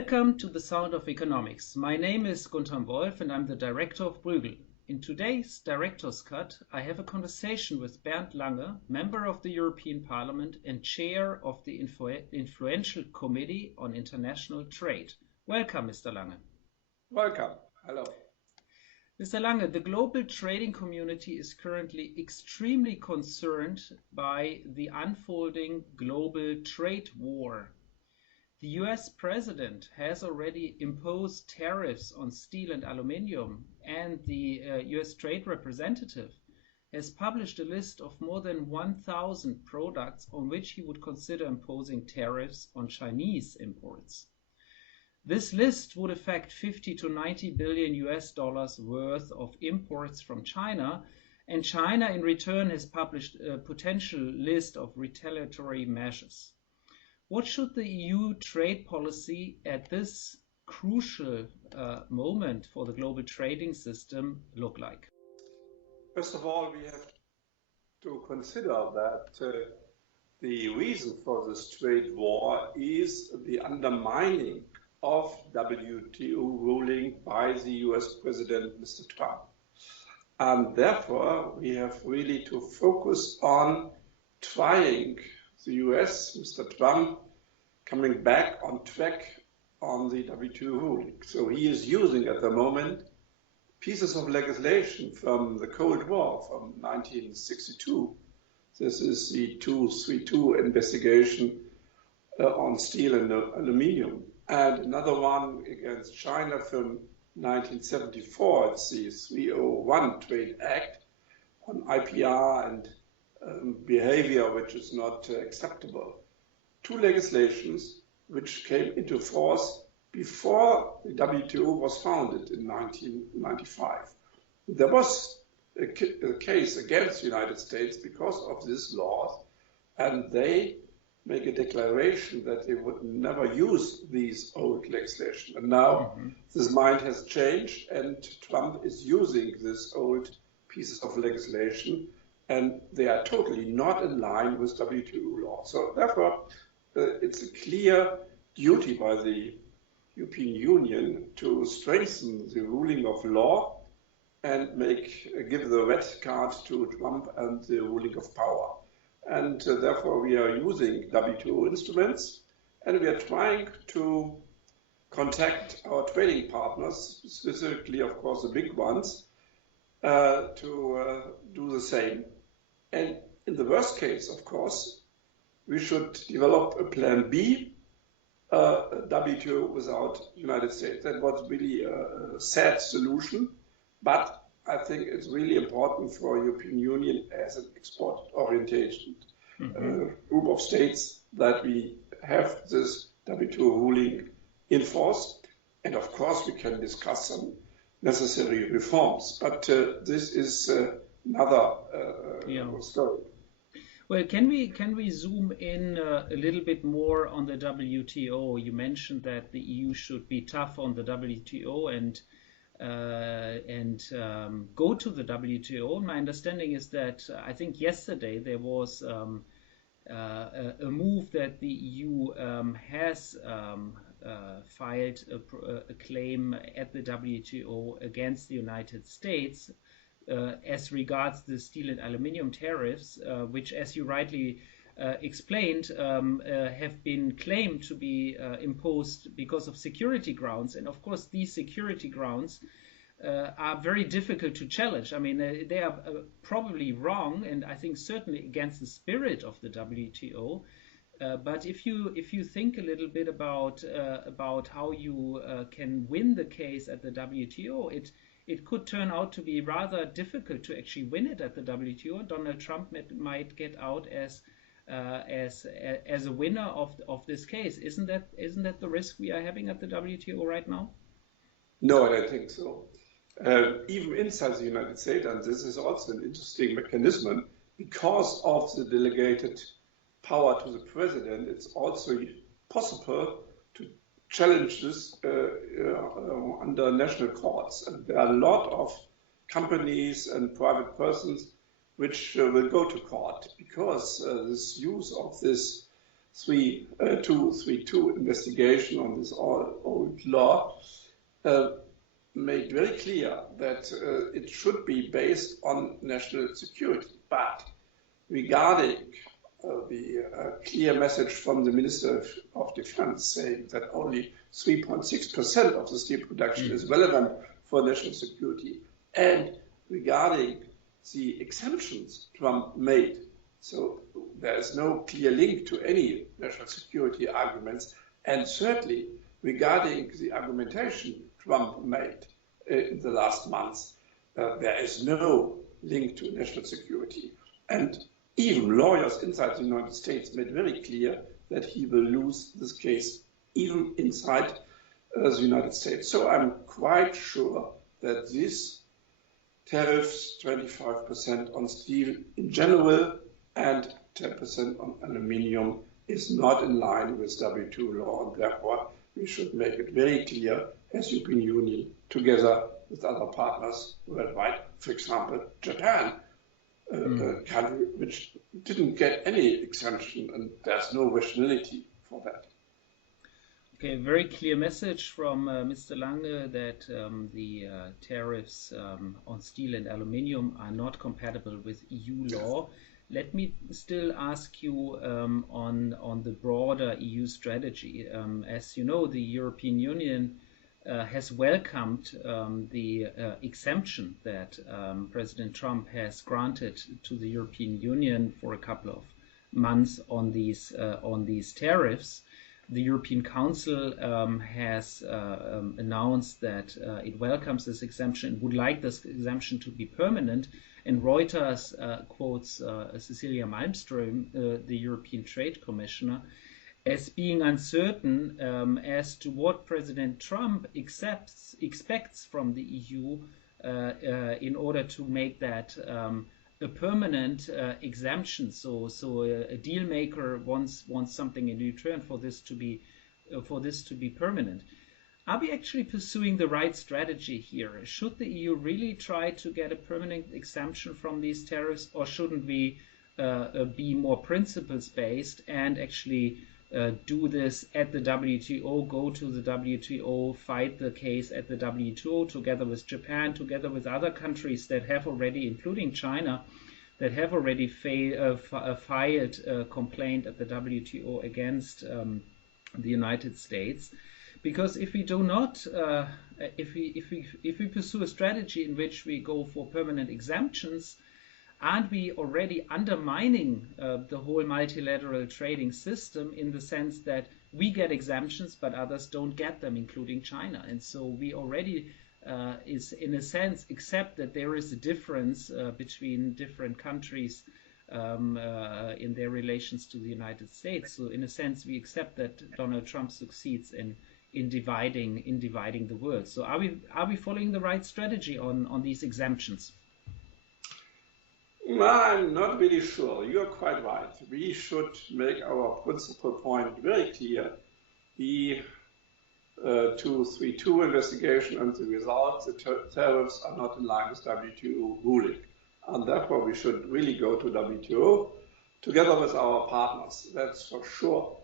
Welcome to the Sound of Economics. My name is Guntram Wolff and I'm the director of Bruegel. In today's Director's Cut, I have a conversation with Bernd Lange, member of the European Parliament and chair of the influential Committee on International Trade. Welcome, Mr. Lange. Welcome. Hello. Mr. Lange, the global trading community is currently extremely concerned by the unfolding global trade war. The US president has already imposed tariffs on steel and aluminium, and the US trade representative has published a list of more than 1,000 products on which he would consider imposing tariffs on Chinese imports. This list would affect 50 to 90 billion US dollars worth of imports from China, and China in return has published a potential list of retaliatory measures. What should the EU trade policy at this crucial moment for the global trading system look like? First of all, we have to consider that the reason for this trade war is the undermining of WTO ruling by the US President, Mr. Trump. And therefore, we have really to focus on trying the US, Mr. Trump, coming back on track on the WTO ruling. So he is using at the moment pieces of legislation from the Cold War from 1962. This is the 232 investigation on steel and aluminium. And another one against China from 1974, it's the 301 Trade Act on IPR and behavior which is not acceptable. Two legislations which came into force before the WTO was founded in 1995. There was a case against the United States because of these laws, and they make a declaration that they would never use these old legislation. And now this mind has changed, and Trump is using these old pieces of legislation, and they are totally not in line with WTO law. So therefore, it's a clear duty by the European Union to strengthen the ruling of law and give the red card to Trump and the ruling of power. And therefore, we are using WTO instruments, and we are trying to contact our trading partners, specifically, of course, the big ones, to do the same. And in the worst case, of course, we should develop a plan B, WTO without the United States. That was really a sad solution, but I think it's really important for the European Union as an export-oriented group of states that we have this WTO ruling in force. And of course, we can discuss some necessary reforms, but this is another story. Well, can we zoom in a little bit more on the WTO? You mentioned that the EU should be tough on the WTO and go to the WTO. My understanding is that I think yesterday there was a move that the EU has filed a claim at the WTO against the United States as regards the steel and aluminium tariffs, which, as you rightly explained, have been claimed to be imposed because of security grounds. And of course, these security grounds are very difficult to challenge. I mean, they are probably wrong, and I think certainly against the spirit of the WTO. But if you think a little bit about how you can win the case at the WTO, it could turn out to be rather difficult to actually win it at the WTO. Donald Trump might get out as a winner of this case. Isn't that the risk we are having at the WTO right now? No, I don't think so. Even inside the United States, and this is also an interesting mechanism, because of the delegated power to the president, it's also possible to challenge this under national courts. And there are a lot of companies and private persons which will go to court because this use of this 232 investigation on this old law made very clear that it should be based on national security. But regarding the clear message from the Minister of Defense saying that only 3.6% of the steel production is relevant for national security, and regarding the exemptions Trump made, so there is no clear link to any national security arguments, and thirdly, regarding the argumentation Trump made in the last months, there is no link to national security. And even lawyers inside the United States made very clear that he will lose this case even inside the United States. So I'm quite sure that this tariffs 25% on steel in general and 10% on aluminium is not in line with WTO law, and therefore we should make it very clear as European Union, together with other partners worldwide, for example, Japan, a country which didn't get any exemption, and there's no rationality for that. Okay, very clear message from Mr. Lange that the tariffs on steel and aluminium are not compatible with EU law. Let me still ask you on the broader EU strategy. As you know, the European Union has welcomed the exemption that President Trump has granted to the European Union for a couple of months on these tariffs. The European Council has announced that it welcomes this exemption, would like this exemption to be permanent, and Reuters quotes Cecilia Malmström, the European Trade Commissioner, as being uncertain as to what President Trump expects from the EU in order to make that a permanent exemption. So a deal maker wants something in return for this to be permanent. Are we actually pursuing the right strategy here? Should the EU really try to get a permanent exemption from these tariffs, or shouldn't we be more principles based and actually do this at the WTO, go to the WTO, fight the case at the WTO together with Japan, together with other countries that have already, including China, that have already filed a complaint at the WTO against the United States? Because if we do not, if we pursue a strategy in which we go for permanent exemptions, aren't we already undermining the whole multilateral trading system, in the sense that we get exemptions but others don't get them, including China? And so we already is in a sense accept that there is a difference between different countries in their relations to the United States. So in a sense we accept that Donald Trump succeeds in dividing the world. So are we following the right strategy on these exemptions? No, I'm not really sure. You're quite right. We should make our principal point very clear. The 232 investigation and the results, the tariffs are not in line with WTO ruling. And therefore we should really go to WTO together with our partners. That's for sure.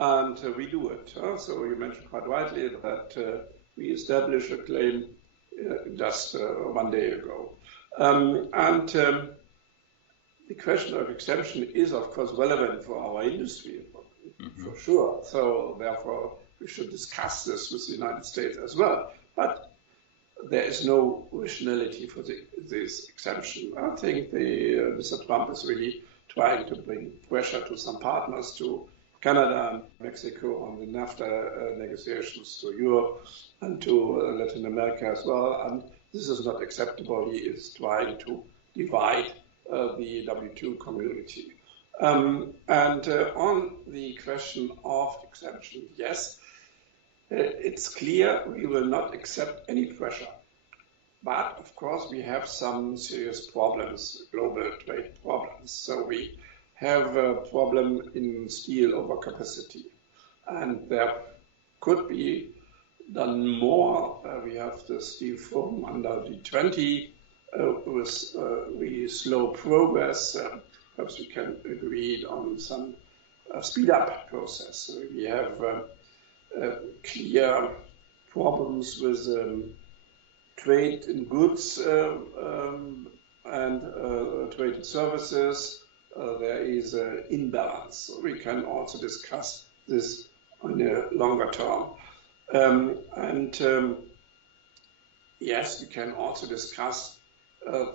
And we do it. So you mentioned quite rightly that we established a claim just 1 day ago. The question of exemption is, of course, relevant for our industry, for sure. So therefore, we should discuss this with the United States as well. But there is no rationality for this exemption. I think Mr. Trump is really trying to bring pressure to some partners, to Canada and Mexico on the NAFTA negotiations, to Europe and to Latin America as well. And this is not acceptable. He is trying to divide the WTO community. On the question of exemption, yes, it's clear we will not accept any pressure. But of course, we have some serious problems, global trade problems. So we have a problem in steel overcapacity, and there could be done more. We have the steel forum under G20 with really slow progress. Perhaps we can agree on some speed up process. We have clear problems with trade in goods and trade in services. There is an imbalance. We can also discuss this on a longer term. Yes, we can also discuss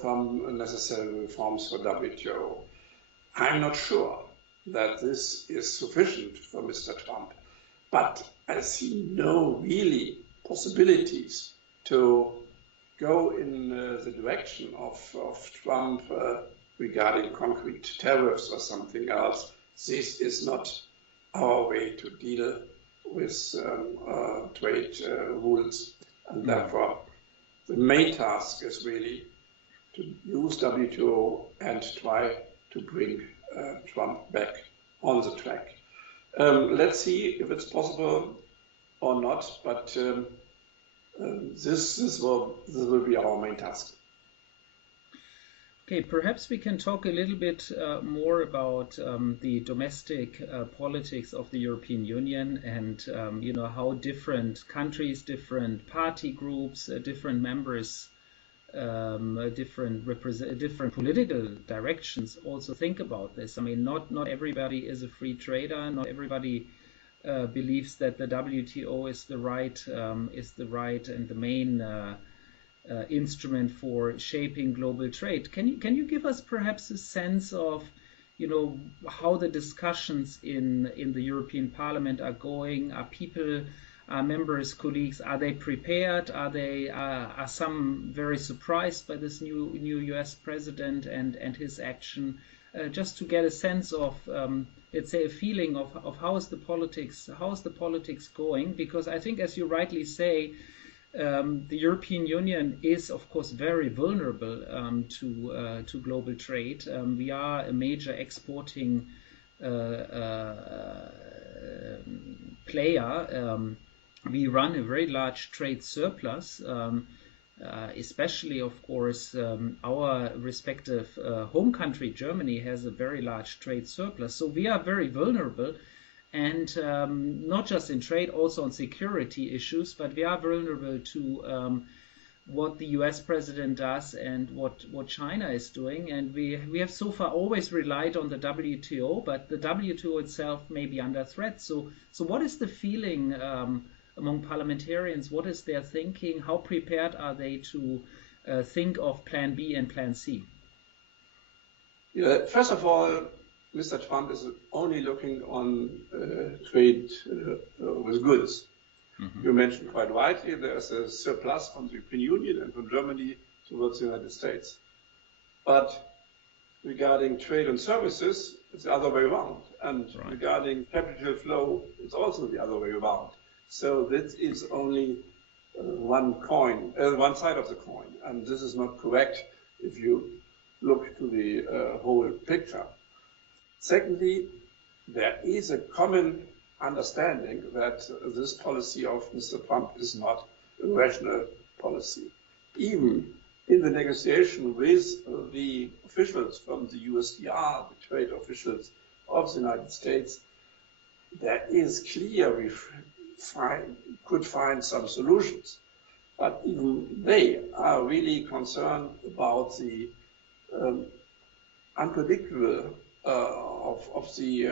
some necessary reforms for WTO. I'm not sure that this is sufficient for Mr. Trump, but I see no really possibilities to go in the direction of Trump regarding concrete tariffs or something else. This is not our way to deal with trade rules, and therefore the main task is really to use WTO and try to bring Trump back on the track. Let's see if it's possible or not, but this will be our main task. Okay, perhaps we can talk a little bit more about the domestic politics of the European Union and how different countries, different party groups, different members, different political directions also think about this. I mean, not everybody is a free trader. Not everybody believes that the WTO is the right and the main instrument for shaping global trade. Can you give us perhaps a sense of how the discussions in the European Parliament are going? Are members, colleagues, are they prepared? Are some very surprised by this new US president and his action? Just to get a sense of let's say a feeling of how is the politics going? Because I think, as you rightly say, the European Union is, of course, very vulnerable to global trade. We are a major exporting player. We run a very large trade surplus, especially, of course, our respective home country, Germany, has a very large trade surplus. So we are very vulnerable. And not just in trade, also on security issues, but we are vulnerable to what the US president does and what China is doing. And we have so far always relied on the WTO, but the WTO itself may be under threat. So what is the feeling among parliamentarians? What is their thinking? How prepared are they to think of Plan B and Plan C? Yeah, first of all, Mr. Trump is only looking on trade with goods. Mm-hmm. You mentioned quite rightly there's a surplus from the European Union and from Germany towards the United States. But regarding trade and services, it's the other way around. And regarding capital flow, it's also the other way around. So this is only one side of the coin. And this is not correct if you look to the whole picture. Secondly, there is a common understanding that this policy of Mr. Trump is not a rational policy. Even in the negotiation with the officials from the USTR, the trade officials of the United States, there is clear we could find some solutions. But even they are really concerned about the unpredictable of the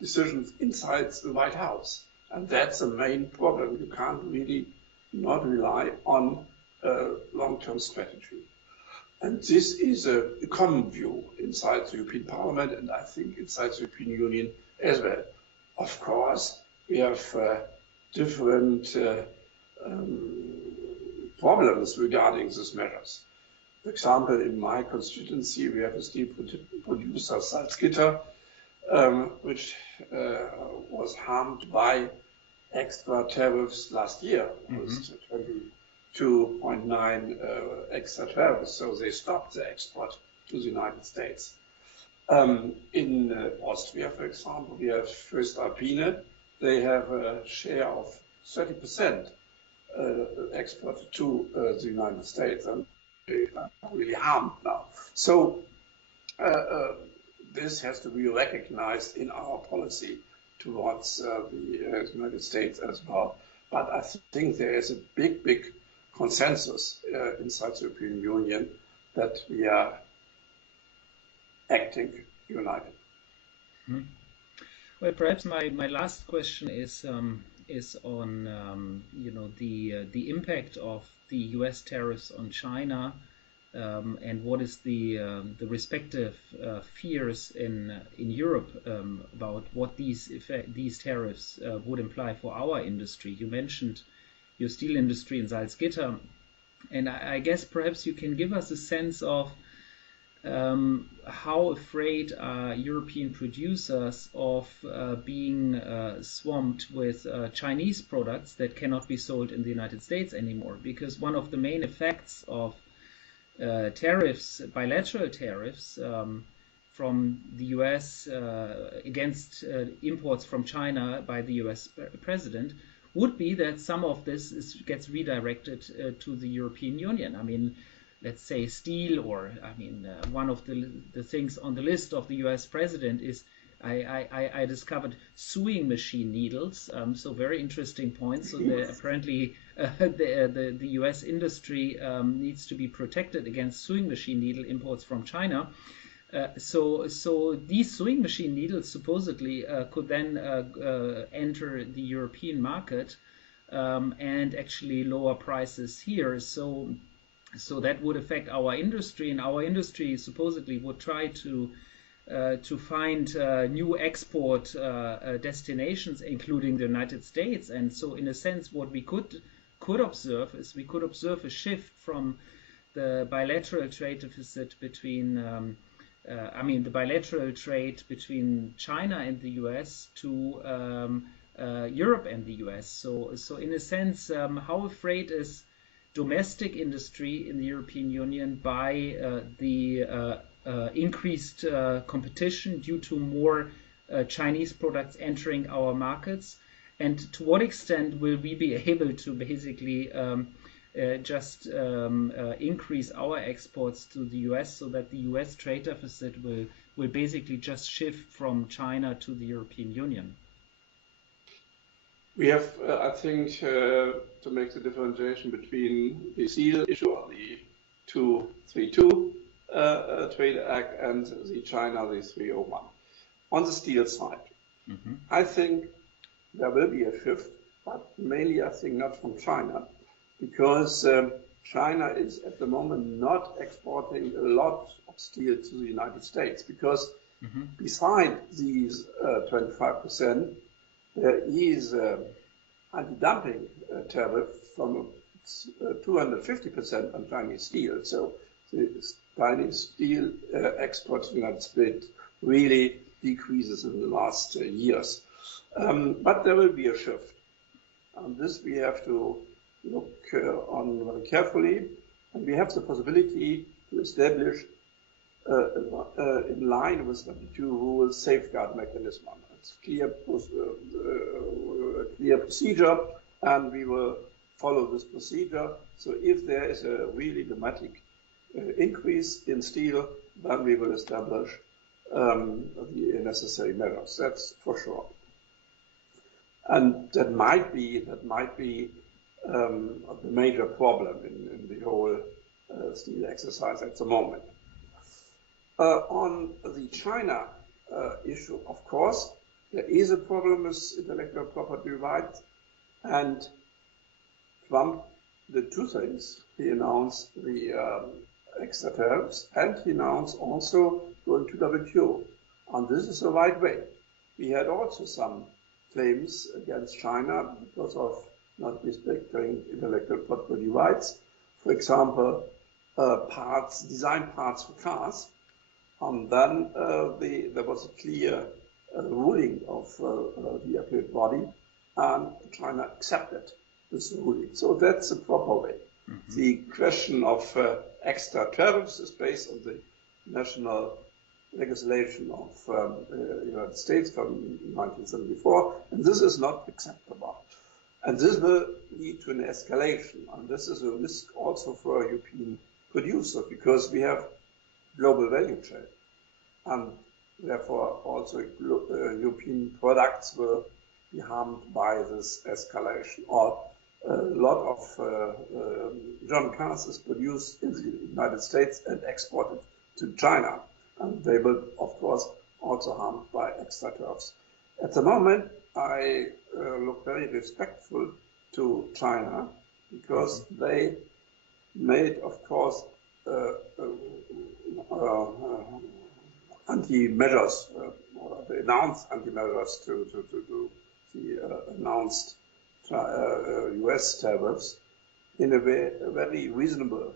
decisions inside the White House. And that's the main problem. You can't really not rely on a long-term strategy. And this is a common view inside the European Parliament and I think inside the European Union as well. Of course, we have different problems regarding these measures. For example, in my constituency, we have a steel producer, Salzgitter, which was harmed by extra tariffs last year. It was 22.9 extra tariffs, so they stopped the export to the United States. In Austria, for example, we have voestalpine. They have a share of 30% export to the United States, and they are really harmed now. So this has to be recognized in our policy towards the United States as well. But I think there is a big consensus inside the European Union that we are acting united. Hmm. Well, perhaps my last question is on the impact of the U.S. tariffs on China, and what is the respective fears in Europe about what these tariffs would imply for our industry. You mentioned your steel industry in Salzgitter, and I guess perhaps you can give us a sense of how afraid are European producers of being swamped with Chinese products that cannot be sold in the United States anymore? Because one of the main effects of tariffs, bilateral tariffs from the US against imports from China by the US president would be that some of this gets redirected to the European Union. I mean, let's say steel, or one of the things on the list of the US president is I discovered sewing machine needles. So very interesting points. So apparently the US industry needs to be protected against sewing machine needle imports from China. So these sewing machine needles supposedly could then enter the European market and actually lower prices here. So that would affect our industry, and our industry supposedly would try to find new export destinations, including the United States. And so, in a sense, what we could observe is a shift from the bilateral trade deficit between, the bilateral trade between China and the US to Europe and the US. So in a sense, how afraid is domestic industry in the European Union by the increased competition due to more Chinese products entering our markets? And to what extent will we be able to basically just increase our exports to the US so that the US trade deficit will basically just shift from China to the European Union? We have, I think, to make the differentiation between the steel issue of the 232 Trade Act and the China, the 301. On the steel side, I think there will be a shift, but mainly I think not from China, because China is at the moment not exporting a lot of steel to the United States, because beside these 25%, there is anti-dumping tariff from 250% on Chinese steel. So the Chinese steel exports to the United States really decreases in the last years. But there will be a shift. On this we have to look on very carefully, and we have the possibility to establish in line with WTO rules safeguard mechanism. It's clear procedure, and we will follow this procedure. So if there is a really dramatic increase in steel, then we will establish the necessary measures. That's for sure. And that might be the major problem in the whole steel exercise at the moment. On the China issue, of course, there is a problem with intellectual property rights, and Trump did two things. He announced the extra tariffs, and he announced also going to WTO. And this is the right way. We had also some claims against China because of not respecting intellectual property rights. For example, design parts for cars. And then there was a clear ruling of the appellate body, and China accepted this ruling. So that's the proper way. The question of extra tariffs is based on the national legislation of the United States from 1974, and this is not acceptable. And this will lead to an escalation, and this is a risk also for European producers, because we have global value chain. And Therefore, also European products will be harmed by this escalation. Or a lot of German cars is produced in the United States and exported to China, and they will, of course, also harmed by extra tariffs. At the moment, I look very respectful to China because they made, of course, anti-measures, they announced anti-measures to the announced US tariffs in a very reasonable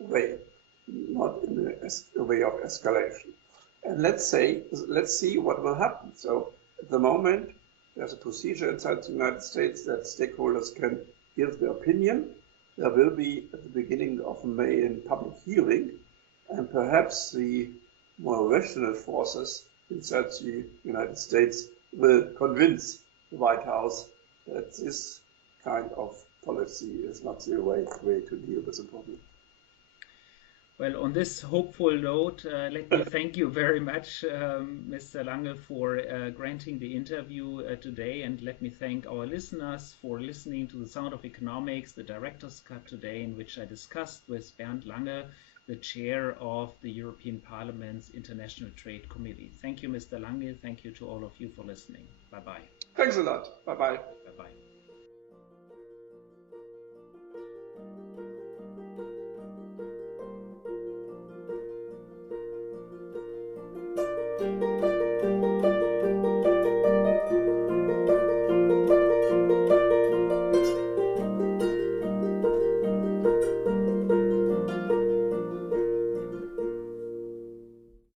way, not in a way of escalation. And let's see what will happen. So at the moment, there's a procedure inside the United States that stakeholders can give their opinion. There will be at the beginning of May a public hearing, and perhaps the more rational forces inside the United States will convince the White House that this kind of policy is not the right way to deal with the problem. Well, on this hopeful note, let me thank you very much, Mr. Lange, for granting the interview today, and let me thank our listeners for listening to The Sound of Economics, the Director's Cut today, in which I discussed with Bernd Lange, the chair of the European Parliament's International Trade Committee. Thank you, Mr. Lange. Thank you to all of you for listening. Bye-bye. Thanks a lot. Bye-bye. Bye-bye.